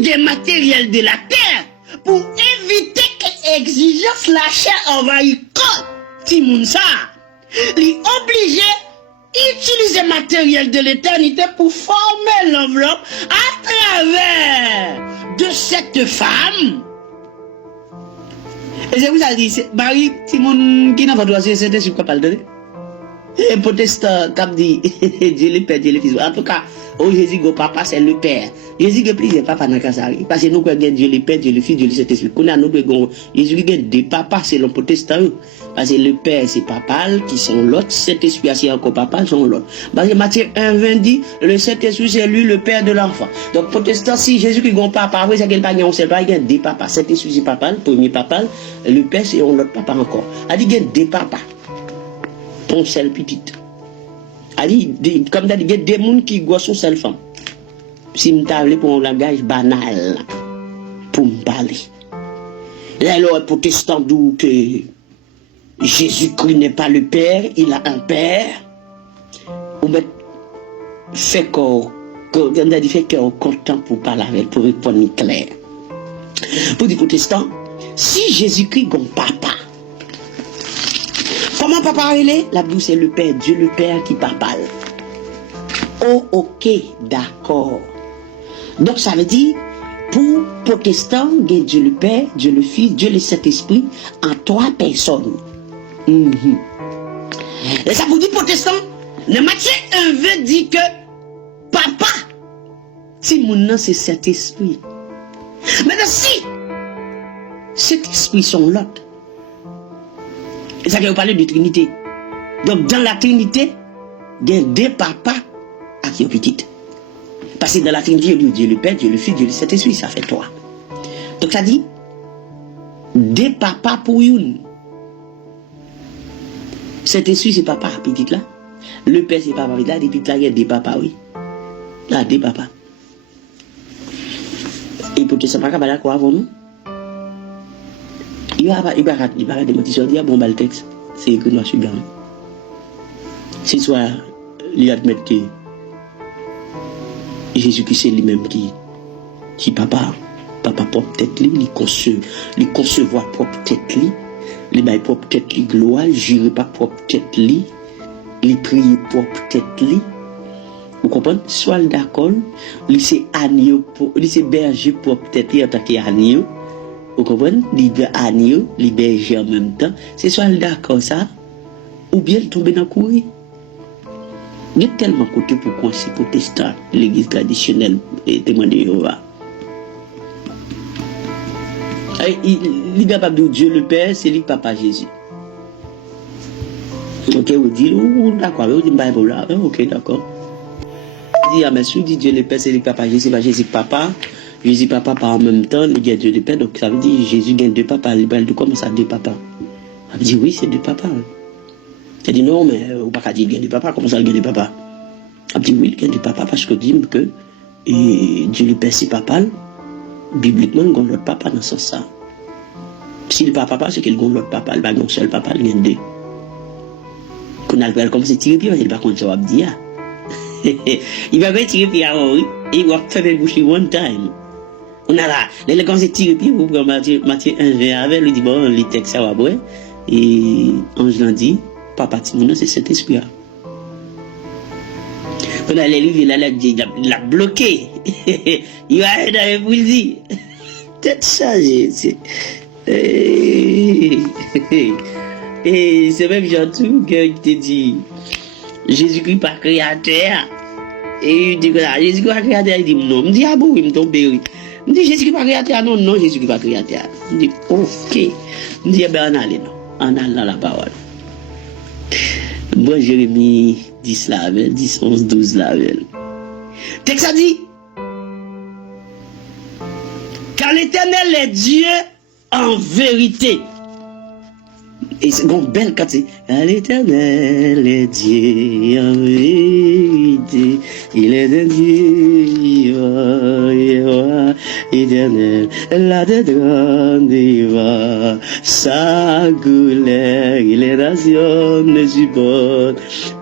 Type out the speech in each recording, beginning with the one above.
des matériels de la terre pour éviter que l'exigence la chair envahisse ti moun ça. Li obligé utiliser matériel de l'éternité pour former l'enveloppe à travers de cette femme. Et c'est vous ça dit, Marie, si moun qui n'a pas droit, c'est sur quoi parler. Et protestant, comme dit, Dieu le Père, Dieu le Fils. En tout cas, oh Jésus, go papa, c'est le Père. Jésus, qui plusieurs papa dans le cas. Parce que nous, quand Dieu le Père, Dieu le Fils, Dieu le Saint-Esprit. Qu'on a nous, Jésus, qui a deux papas, c'est le protestant. Parce que le Père, c'est papa, qui sont l'autre. Saint-Esprit, c'est encore papa, sont l'autre. Parce que Matthieu 1,20 dit, le Saint-Esprit, c'est lui, le Père de l'enfant. Donc, protestant, si Jésus, qui a papa, après, c'est qu'il n'y a pas un seul papa, il y a deux papas. Saint-Esprit, c'est papa, le premier papa, le Père, c'est l'autre papa encore. Il y a deux papas. Ton seul petit. Comme il y a des gens qui gossent sur seule femme. Si je parle pour un langage banal, pour me parler. Là, le protestant dit que Jésus-Christ n'est pas le Père, il a un Père. Ou bien, fait qu'on content pour parler avec, pour répondre clair. Pour les protestants, si Jésus-Christ est un papa, comment papa est? La Bible c'est le Père, Dieu le Père qui parle. Oh, ok, d'accord. Donc ça veut dire, pour protestants, Dieu le Père, Dieu le Fils, Dieu le Saint-Esprit, en trois personnes. Et ça vous dit protestant, le Matthieu 1 veut dire que papa, si mon nom c'est Saint-Esprit. Maintenant si cet esprit sont l'autre. Et ça veut parler de Trinité. Donc dans la Trinité, il y a deux papas à qui est petite. Parce que dans la Trinité, il y a Dieu le Père, Dieu le Fils, Dieu le Saint-Esprit, ça fait trois. Donc ça dit, deux papas pour une. Saint-Esprit, c'est papa petite là. Le Père, c'est papa petite là. Depuis là, il y a deux papas, oui. Là, deux papas. Et pour que ça ne soit pas d'accord avant nous, il va pas démentir sur dire bon bah le texte c'est que nous suis bien. Si soit il admet que Jésus-Christ c'est lui-même qui papa propre tête lui, il concevoir propre tête lui, il bail propre tête lui gloire, jurer pas propre tête lui, il prier propre tête lui. Vous comprenez? Soit d'accord, il c'est agneau, il c'est berger propre tête lui en tant qu'agneau. Vous comprenez? Libre agneau, berger en même temps. C'est soit d'accord ça, ou bien tomber dans le courir. Il y a tellement de côté pour qu'on s'y protestant, l'église traditionnelle et témoin de Jéhovah. Il est capable de Dieu le Père, c'est lui papa Jésus. Ok, vous dites, d'accord, vous dites, ok, d'accord. Il dit, ah, mais si dit Dieu le Père, c'est lui papa Jésus, c'est pas Jésus papa. Jésus papa par en même temps, il y a Dieu le Père, donc ça veut dire Jésus gagne deux papas. Il parle de comment ça, deux papas? Il dit oui, c'est deux papas. Il dit non, mais ou pas dire il gagne deux papas, comment ça il gagne deux papas? Il dit oui, il gagne deux papas parce que dit que Dieu le Père c'est papa. Bibliquement, il gagne l'autre papa dans ce sens. Si le papa, c'est qu'il gagne l'autre papa, il va gagner un seul papa, il gagne deux. Qu'on a le comme c'est tiré pied, il va contre ça, il va dire. Il va tirer pied avant, oui, et il va faire le bouche one time. On a là, les comme c'est tiré pied, vous prenez Matthieu 1, avec, lui dit bon, les textes ça va ouais. Et Ange l'a dit, papa Timono, c'est cet esprit. On a les livres, il l'a bloqué. Il va être dans le dire. Tête chargée. Et c'est même gentil qui te dit Jésus-Christ pas créateur. Et il dit que Jésus-Christ pas créateur. Il dit non. Il dit ah bon, il me tombe. Il dit Jésus-Christ pas créateur. Non, non, Jésus-Christ pas créateur. Il dit ok. Il dit ben on a non. On a là la parole. Bon, Jérémie 10 là, 10, 11, 12 là. Texte ça dit car l'Éternel est Dieu en vérité. Et c'est une belle carte. L'Éternel est Dieu en vérité. Il est un Dieu vivant, éternel. La de grande sa couleur. Il est nation ne supporte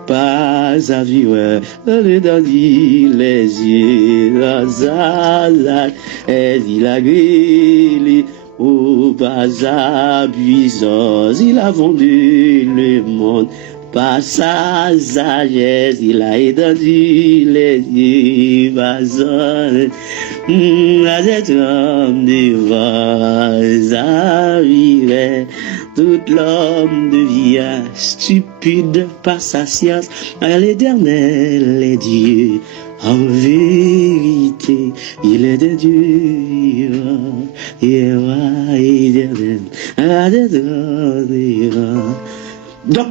pas à vivre, dans les yeux, il a grillé, au pas puissance, il a vendu le monde, par sa sagesse, il a étendu les yeux, à cet homme de arrivait, tout l'homme devient stupide par sa science, à l'Éternel est Dieu. En vérité, il est de Dieu, et roi éternel, donc,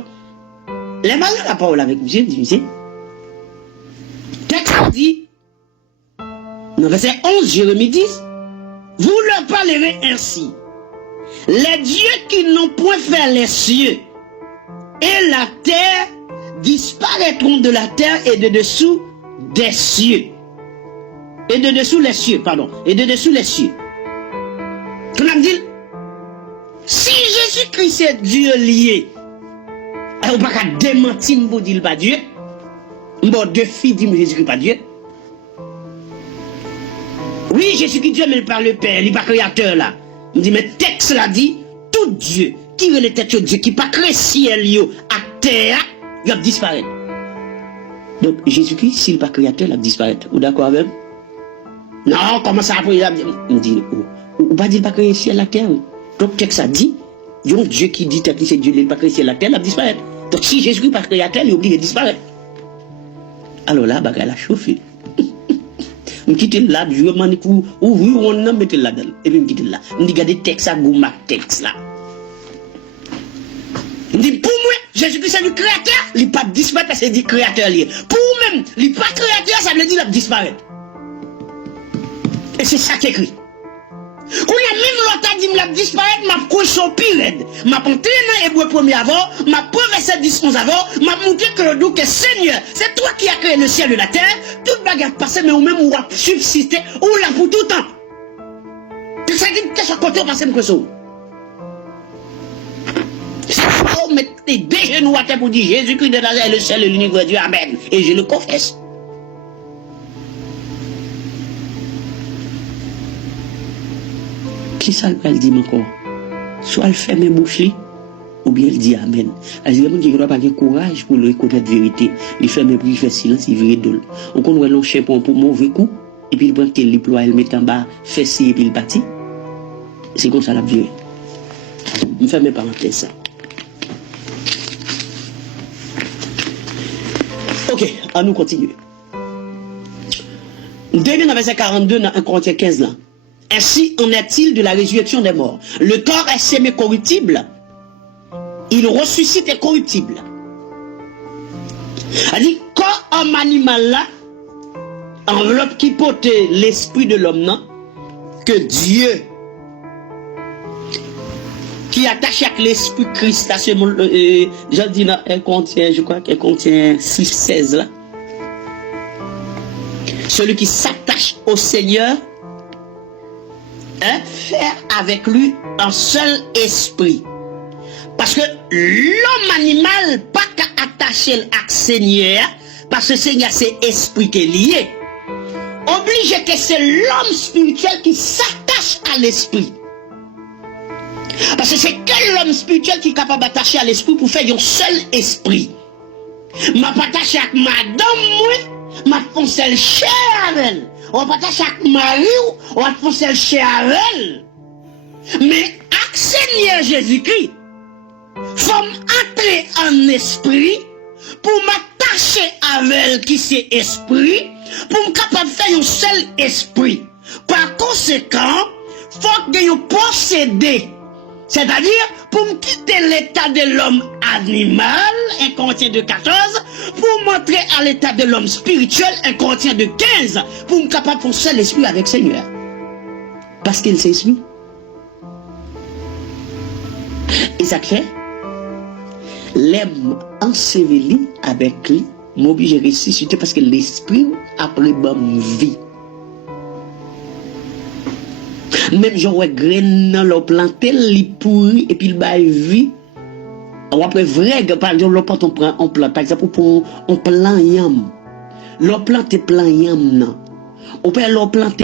les malades la parole avec monsieur, dit, texte dit, dans verset 11, Jérémie 10, vous leur parlerez ainsi. Les dieux qui n'ont point fait les cieux et la terre disparaîtront de la terre et de dessous des cieux. Et de dessous les cieux, pardon. Et de dessous les cieux. Tout le monde dit, si Jésus-Christ est Dieu lié, on ne peut pas démentir pour dire pas Dieu. Bon, deux filles disent Jésus-Christ pas Dieu. Oui, Jésus-Christ Dieu, mais par le Père, il n'est pas créateur là. On dit, mais texte là dit, tout Dieu, qui veut le tête de Dieu, qui pas créé ciel à terre, il va disparaître. Donc, Jésus-Christ, s'il n'est pas créateur, il va disparaître. Vous d'accord avec? Non, comment ça après? On dit, ou pas dire pas créé ciel à terre. Donc, texte ça dit, il y a un Dieu qui dit que c'est Dieu, il n'est pas créé ciel à terre, il va disparaître. Donc, si Jésus-Christ n'est pas créateur, il est obligé de disparaître. Alors là, bah, elle a chauffé. Je quitte là, je me dis que oui, on a mis là-dedans. Et puis je quitte là. Je dis, regardez le texte, ma texte là. Je dis, pour moi, Jésus-Christ c'est le créateur, il n'est pas disparaître parce que c'est du créateur. Pour moi-même, il n'est pas créateur, ça veut dire qu'il va disparaître. Et c'est ça qui est écrit. Quand il y a même l'autre dit qu'il va disparaître, m'a couché au pire. M'a montré dans Hébreu 1er avant, m'a prouvé verset 10 11 avant, m'a montré que le doux que Seigneur, c'est toi qui as créé le ciel et la terre, toute bagarre passée, mais ou même ou a subsisté, ou là pour tout le temps. Ça dit que ce côté, on passe comme ça. C'est faut mettre des genoux à terre pour dire Jésus-Christ de Nazareth est le seul et l'unique vrai Dieu, amen. Et je le confesse. Qui ça elle dit encore? Soit elle ferme les bouches, ou bien elle dit amen. Elle dit qu'il n'y a pas de courage pour le reconnaître la vérité. Il ferme les bouches, il fait silence, il vire d'ol. On connaît l'on chien pour mauvais coup, et puis il prend le ploie, il met en bas, fait ci, et puis il bâtit. C'est comme ça la vie. Je ferme mes parenthèses ça. Ok, à nous continuer. Nous devons dans verset 42 dans 1 Corinthiens 15 là. Ainsi en est-il de la résurrection des morts. Le corps est sémé corruptible, il ressuscite incorruptible. C'est-à-dire, quand un animal là, enveloppe qui portait l'esprit de l'homme, non, que Dieu, qui attache avec l'esprit Christ, je dis là, elle contient, je crois qu'elle contient 6-16 là. Celui qui s'attache au Seigneur, faire avec lui un seul esprit. Parce que l'homme animal pas qu'à attacher à Seigneur, parce que Seigneur c'est esprit qui est lié. Obligé que c'est l'homme spirituel qui s'attache à l'esprit. Parce que c'est que l'homme spirituel qui est capable d'attacher à l'esprit pour faire un seul esprit. M'a pas attaché avec madame moi, m'a foncé le cher avec elle. On va pas attacher avec Marie, on va foncé le cher avec elle. Mais avec Seigneur Jésus-Christ, faut entrer en esprit pour m'attacher avec elle qui c'est esprit, pour me capable de faire un seul esprit. Par conséquent, faut que je posséder. C'est-à-dire, pour me quitter l'état de l'homme animal, 1 Corinthiens 2,14, pour m'entrer à l'état de l'homme spirituel, 1 Corinthiens 2,15, pour me capable de faire un seul esprit avec le Seigneur. Parce qu'il c'est esprit. Et ça fait, l'aime enseveli avec lui, m'oblige à ressusciter parce que l'esprit a pris bonne vie. Même j'aurais graine dans l'eau planté, il pourri et puis il baille vie. Ou après vrai, par exemple, l'on porte on plante, par exemple, pour on plant yam. L'on plante plan yam, non. Ou peut l'on plante